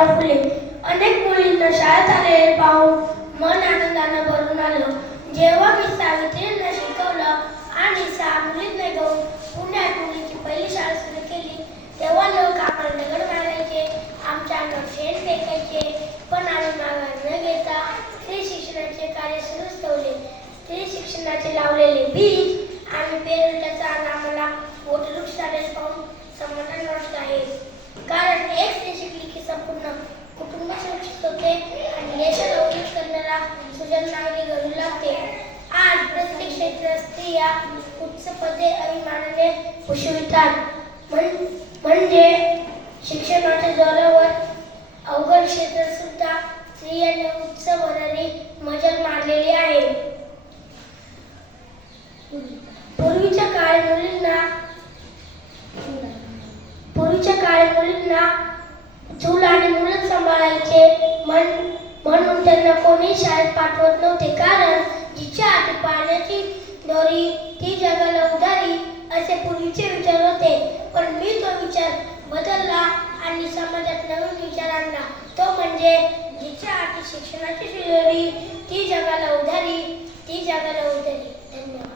ज्योतिराव फुले. अनेक मुलींना शाळेत आलेले पाहून मन आनंदानं भरून आलं. जेव्हा मी सावित्रींना शिकवलं आणि 6 मुलींना घेऊन पुण्यात मुलीची पहिली शाळा सुरू केली, तेव्हा लोक आम्हाला दगड मारायचे, आमच्या अंगावर शेण फेकायचे. पण आम्ही माघार न घेता स्त्री शिक्षणाचे कार्य सुरूच ठेवले. स्त्री शिक्षणाचे लावलेले बीज आम्ही पेरलं, त्याचा आज आम्हाला मोठे वृक्ष झालेले पाहून समाधान वाटत आहे. कारण एक स्त्री शिकली की संपूर्ण कुटुंब सुरक्षित होते आणि देशाला उन्नत करणारा सुजन नागरिक घडू लागते. आज प्रत्येक क्षेत्रात स्त्रिया उच्च पदे अभिमानाने भूषवितात. म्हणजे शिक्षणाच्या जोरावर अवघड क्षेत्रात सुद्धा स्त्रियांनी उच्च भरारी मजल मारलेली आहे. पूर्वीच्या काळी मुलींना चूल आणि मुलंच सांभाळायचे म्हणून त्यांना कोणी शाळेत पाठवत नव्हते. कारण जिच्या हाती पाण्याची दोरी ती जगाला उधारी, असे पूर्वीचे विचार होते. पण मी तो विचार बदलला आणि समाजात नवीन विचार आणला. तो म्हणजे जिच्या हाती शिक्षणाची दोरी ती जगाला उधारी, ती जगाला उधारी. धन्यवाद.